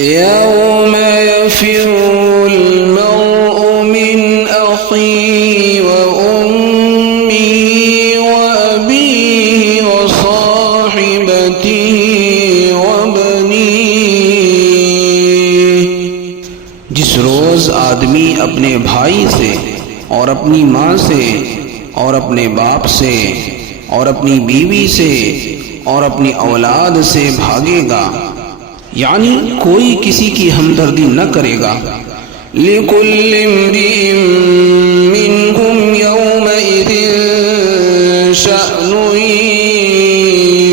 يوم يفر المرء من أخيه وأمه وأبيه وصاحبته وبنيه جس روز آدمی اپنے بھائی سے اور اپنی ماں سے اور اپنے باپ سے اور اپنی بیوی سے اور اپنی اولاد سے بھاگے گا، یعنی کوئی کسی کی ہمدردی نہ کرے گا۔ لِكُلِّ امْرِئٍ مِّنْهُمْ يَوْمَئِذٍ شَأْنٌ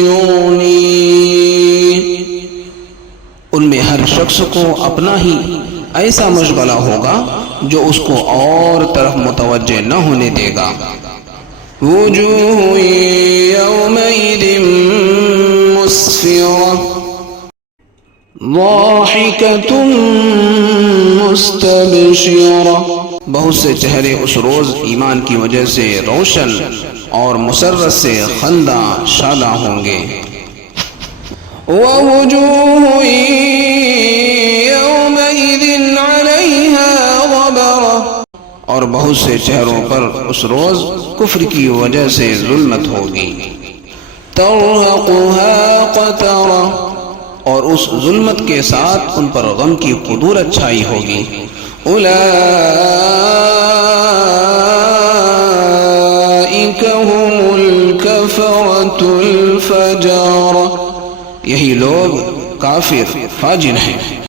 يُغْنِيهِ، ان میں ہر شخص کو اپنا ہی ایسا مشغلہ ہوگا جو اس کو اور طرف متوجہ نہ ہونے دے گا۔ وُجُوهٌ يَوْمَئِذٍ مُسْفِرَةٌ ضاحكة مستبشرة، بہت سے چہرے اس روز ایمان کی وجہ سے روشن اور مسرت سے خندہ شادہ ہوں گے۔ ووجوه يومئذ عليها غبرة، اور بہت سے چہروں پر اس روز کفر کی وجہ سے ظلمت ہوگی۔ ترهقها قترة، اور اس ظلمت کے ساتھ ان پر غم کی قدورت چھائی ہوگی۔ اولئک هم الکفرة الفجرة، یہی لوگ کافر فاجر ہیں۔